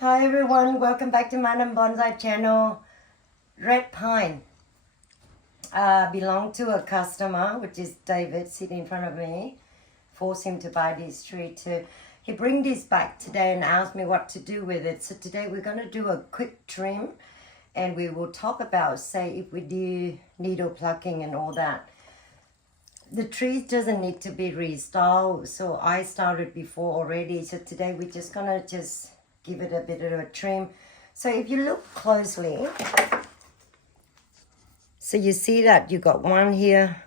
Hi everyone, welcome back to Manam Bonsai channel. Red Pine belonged to a customer, which is David sitting in front of me. Forced him to buy this tree too. He bring this back today and asked me what to do with it. So today we're going to do a quick trim and we will talk about, say, if we do needle plucking and all that. The tree doesn't need to be restyled, so I started before already. So today we're just gonna give it a bit of a trim. So if you look closely, so you see that you got one here,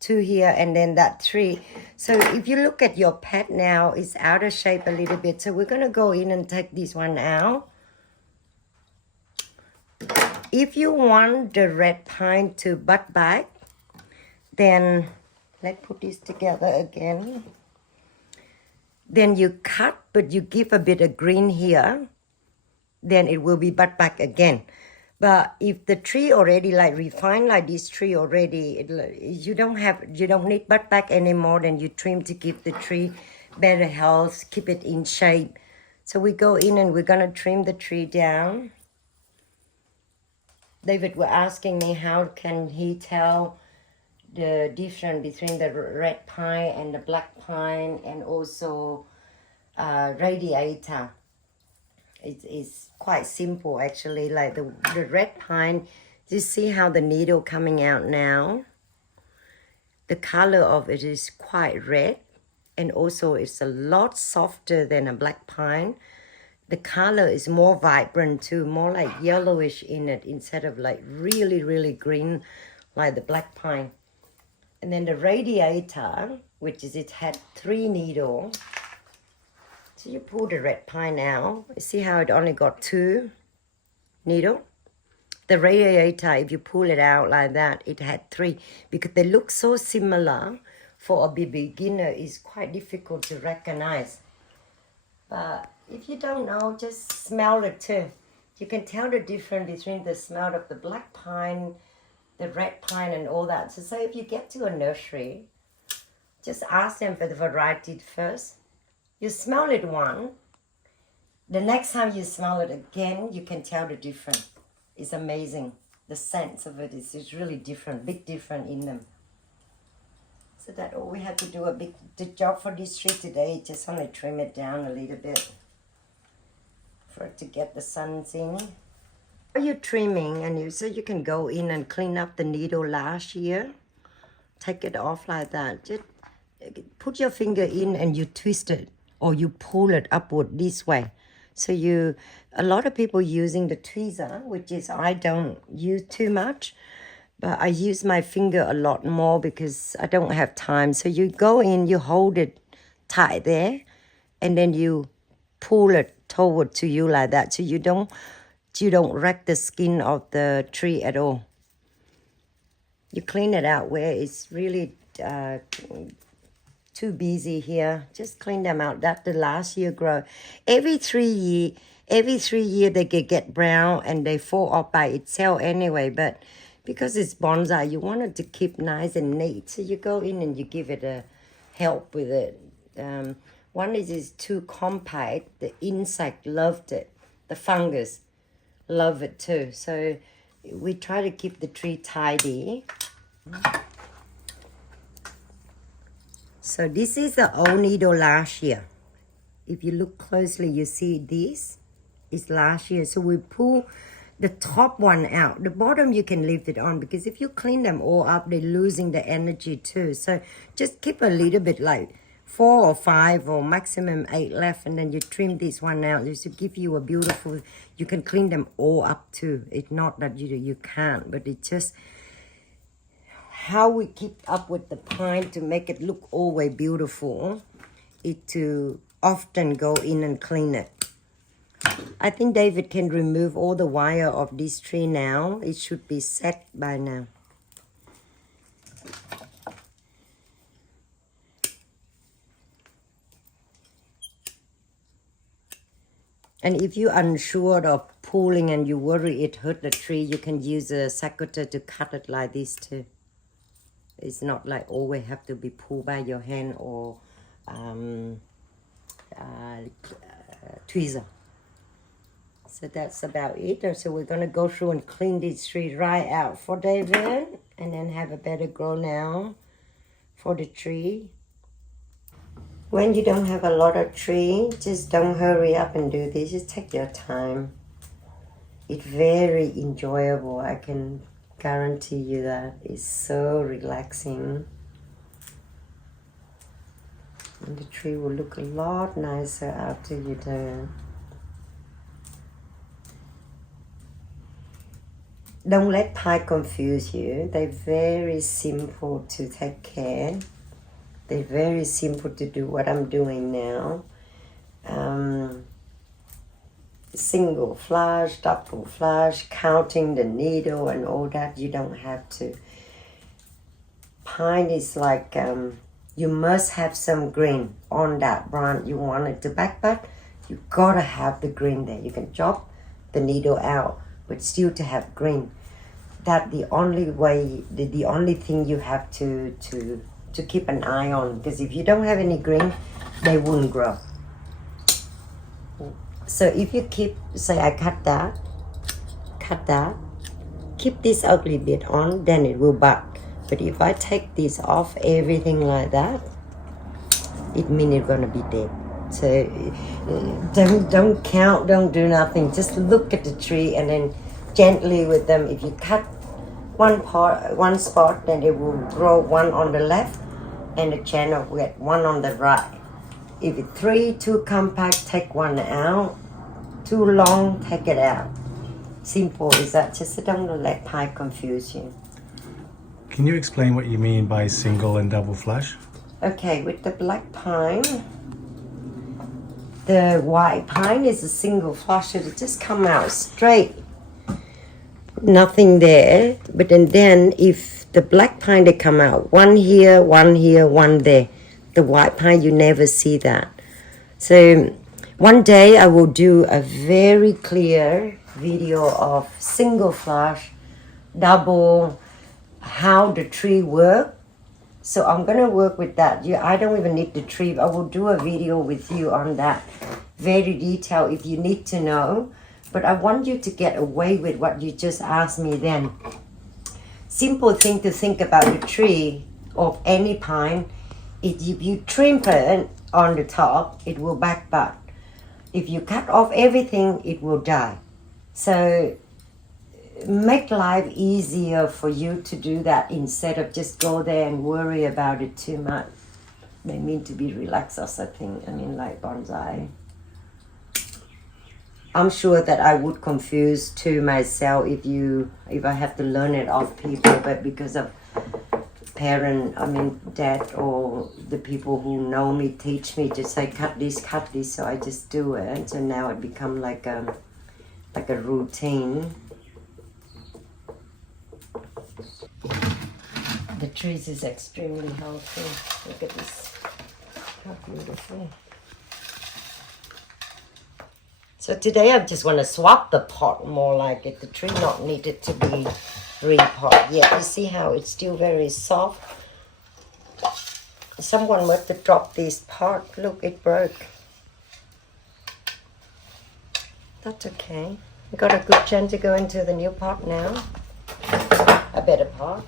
two here, and then that three. So if you look at your pet now, it's out of shape a little bit. So we're gonna go in and take this one out. If you want the red pine to bud back, then let's put this together again. Then you cut, but you give a bit of green here, then it will be bud back again. But if the tree already like refined like this tree already, you don't need bud back anymore, then you trim to give the tree better health, keep it in shape. So we go in and we're gonna trim the tree down. David was asking me how can he tell the difference between the red pine and the black pine and also radiator. It's quite simple actually. Like the red pine, you see how the needle coming out now? The color of it is quite red and also it's a lot softer than a black pine. The color is more vibrant too, more like yellowish in it instead of like really green like the black pine. And then the radiator, which is it had 3 needles. So you pull the red pine out. You see how it only got 2 needles? The radiator, if you pull it out like that, it had 3. Because they look so similar, for a beginner, it's quite difficult to recognize. But if you don't know, just smell it too. You can tell the difference between the smell of the black pine, the red pine and all that. So say if you get to a nursery, just ask them for the variety first. You smell it one. The next time you smell it again, you can tell the difference. It's amazing. The sense of it is really different, big difference in them. So that all we had to do the job for this tree today, just only trim it down a little bit for it to get the sun in. Are you trimming and so you can go in and clean up the needle last year, take it off like that. Just put your finger in and you twist it or you pull it upward this way. So a lot of people using the tweezer, which is I don't use too much, but I use my finger a lot more because I don't have time. So you go in, you hold it tight there, and then you pull it toward to you like that. So you don't wreck the skin of the tree at all. You clean it out where it's really too busy here. Just clean them out. That's the last year grow. Every 3 years they get brown and they fall off by itself anyway. But because it's bonsai, you want it to keep nice and neat. So you go in and you give it a help with it. One is too compact. The insect loved it. The fungus love it too. So we try to keep the tree tidy. So this is the old needle last year. If you look closely, you see this is last year. So we pull the top one out. The bottom you can leave it on because if you clean them all up, they're losing the energy too. So just keep a little bit like 4 or 5 or maximum 8 left, and then you trim this one out just to give you a beautiful. You can clean them all up too. It's not that you can't, but it's just how we keep up with the pine to make it look always beautiful is to often go in and clean it. I think David can remove all the wire of this tree now. It should be set by now. And if you're unsure of pulling and you worry it hurt the tree, you can use a secateur to cut it like this too. It's not like always have to be pulled by your hand or tweezer. So that's about it. And so we're going to go through and clean these trees right out for David, and then have a better grow now for the tree. When you don't have a lot of tree, just don't hurry up and do this. Just take your time. It's very enjoyable. I can guarantee you that. It's so relaxing. And the tree will look a lot nicer after you're done. Don't let pie confuse you. They're very simple to take care. They're very simple to do what I'm doing now. Single flush, double flush, counting the needle and all that. You don't have to. Pine is like, you must have some green on that branch. You want it to backbud, you gotta have the green there. You can chop the needle out, but still to have green. That's the only way, the only thing you have to keep an eye on, because if you don't have any green, they won't grow. So if you keep, say I cut that, keep this ugly bit on, then it will bud. But if I take this off, everything like that, it means it's gonna be dead. So don't count, don't do nothing. Just look at the tree and then gently with them. If you cut one spot, then it will grow one on the left, and the channel will get one on the right. If it's too compact, take one out. Too long, take it out. Simple is that. Just don't let pie confuse you. Can you explain what you mean by single and double flush? Okay, with the black pine, the white pine is a single flush. It'll just come out straight. Nothing there. But then if the black pine, they come out one here, one there. The white pine, you never see that. So one day I will do a very clear video of single flush, double, how the tree works. So I'm going to work with that. I don't even need the tree. I will do a video with you on that. Very detailed if you need to know. But I want you to get away with what you just asked me then. Simple thing to think about the tree of any pine. If you trim it on the top, it will backbud. If you cut off everything, it will die. So make life easier for you to do that instead of just go there and worry about it too much. They mean to be relaxed or something. I mean, like bonsai. I'm sure that I would confuse too myself if I have to learn it off people, but because of dad or the people who know me teach me to say cut this, so I just do it. So now it become like a routine. The trees is extremely healthy. Look at this, how beautiful. So today I just want to swap the pot more like it. The tree not needed to be repot yet. You see how it's still very soft? Someone must have dropped this pot. Look, it broke. That's okay. We got a good chance to go into the new pot now. A better pot.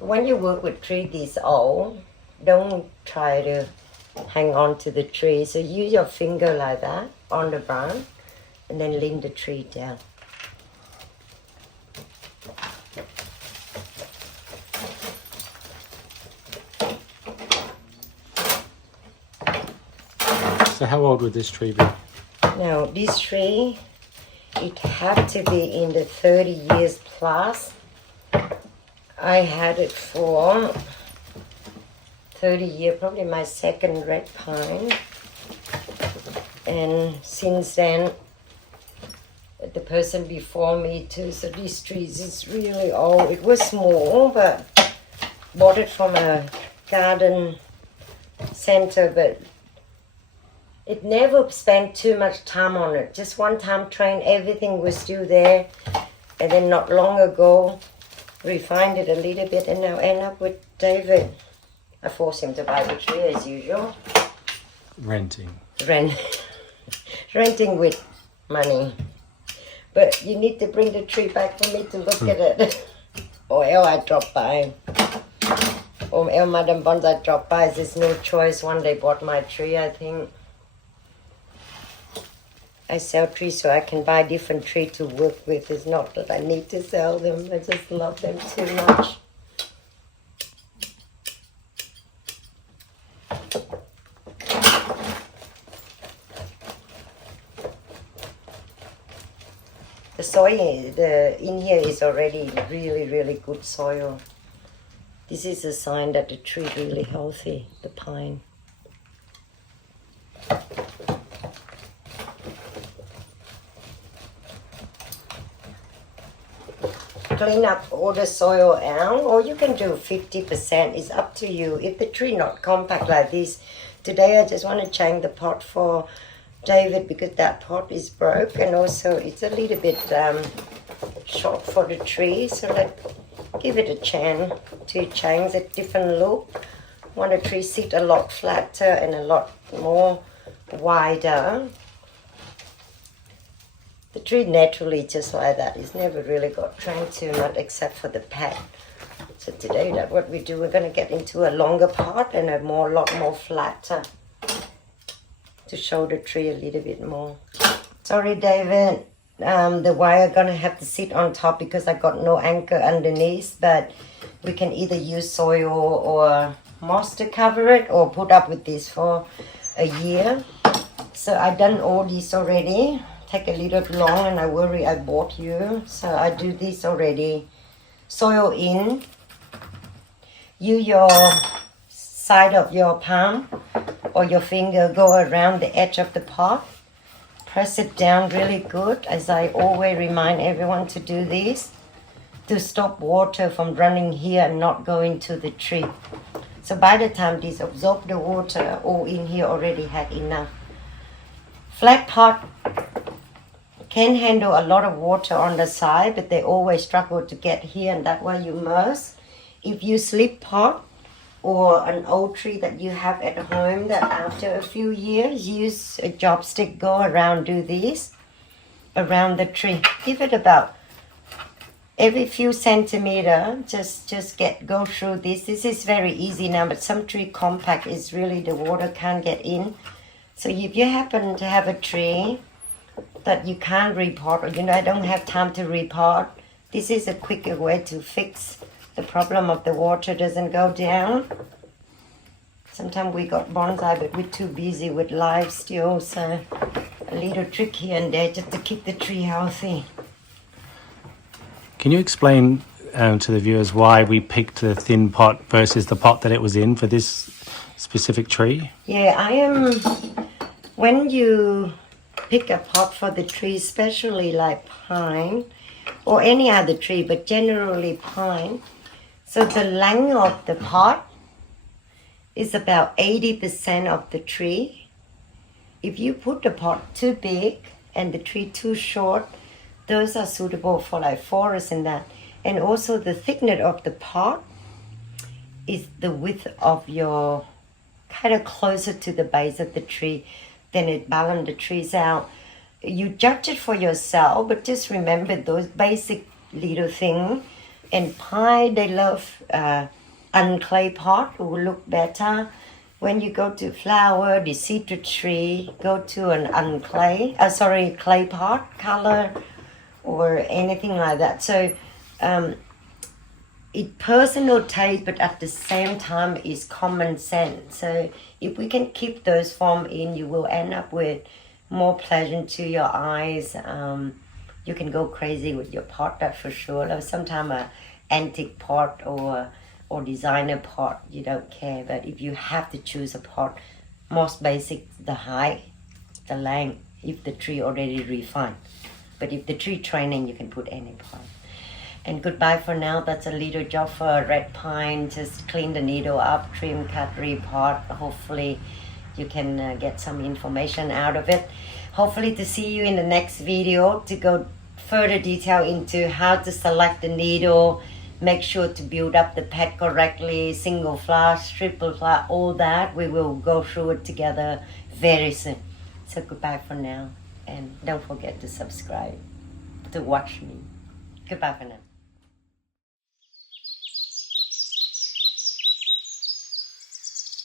When you work with tree this old, don't try to hang on to the tree. So use your finger like that on the branch and then lean the tree down. So how old would this tree be? Now this tree, it had to be in the 30 years plus. I had it for 30 years, probably my second red pine. And since then, the person before me too, so these trees is really old. It was small, but bought it from a garden center, but it never spent too much time on it. Just one time trained, everything was still there. And then not long ago, refined it a little bit and now end up with David. I force him to buy the tree as usual. Renting. Renting with money. But you need to bring the tree back for me to look at it. Or else I drop by. Or else Madam Bonsai drop by. There's no choice. One day bought my tree, I think. I sell trees so I can buy different tree to work with. It's not that I need to sell them. I just love them too much. The soil in here is already really good soil. This is a sign that the tree is really healthy, the pine. Clean up all the soil out, or you can do 50%. It's up to you. If the tree not compact like this, today I just want to change the pot for David because that pot is broke, and also it's a little bit short for the tree. So let's give it a chance to change a different look. Want the tree sit a lot flatter and a lot more wider. The tree naturally just like that. It's never really got trained too much except for the pad. So today that's what we do. We're going to get into a longer part and a lot more flatter to show the tree a little bit more. Sorry, David. The wire going to have to sit on top because I got no anchor underneath, but we can either use soil or moss to cover it or put up with this for a year. So I've done all this already. Take a little long and I worry I bought you. So I do this already. Soil in. Your side of your palm or your finger go around the edge of the pot. Press it down really good, as I always remind everyone to do this, to stop water from running here and not going to the tree. So by the time this absorb the water, all in here already had enough. Flat pot can handle a lot of water on the side, but they always struggle to get here, and that's why you must. If you slip pot or an old tree that you have at home that after a few years, use a chopstick, go around, do this around the tree. Give it about every few centimeter, just go through this. This is very easy now, but some tree compact is really the water can't get in. So if you happen to have a tree that you can't repot, or I don't have time to repot, this is a quicker way to fix the problem of the water doesn't go down. Sometimes we got bonsai, but we're too busy with life still, so a little trick here and there just to keep the tree healthy. Can you explain to the viewers why we picked the thin pot versus the pot that it was in for this specific tree? Yeah, when you pick a pot for the tree, especially like pine or any other tree, but generally pine, so the length of the pot is about 80% of the tree. If you put the pot too big and the tree too short, those are suitable for like forest and that. And also the thickness of the pot is the width of your, kind of closer to the base of the tree, then it balances the trees out. You judge it for yourself, but just remember those basic little things. And pine, they love unclay pot will look better. When you go to flower, the cedar tree, go to an clay pot color or anything like that. So it personal taste, but at the same time is common sense. So if we can keep those form in, you will end up with more pleasant to your eyes. You can go crazy with your pot, that's for sure. Sometimes an antique pot or designer pot, you don't care. But if you have to choose a pot, most basic, the height, the length, if the tree already refined. But if the tree training, you can put any pot. And goodbye for now. That's a little job for red pine. Just clean the needle up, trim, cut, repot. Hopefully you can get some information out of it. Hopefully to see you in the next video to go further detail into how to select the needle make sure to build up the pad correctly, single flush, triple flush, all that. We will go through it together very soon. So goodbye for now, and don't forget to subscribe to watch me. Goodbye for now.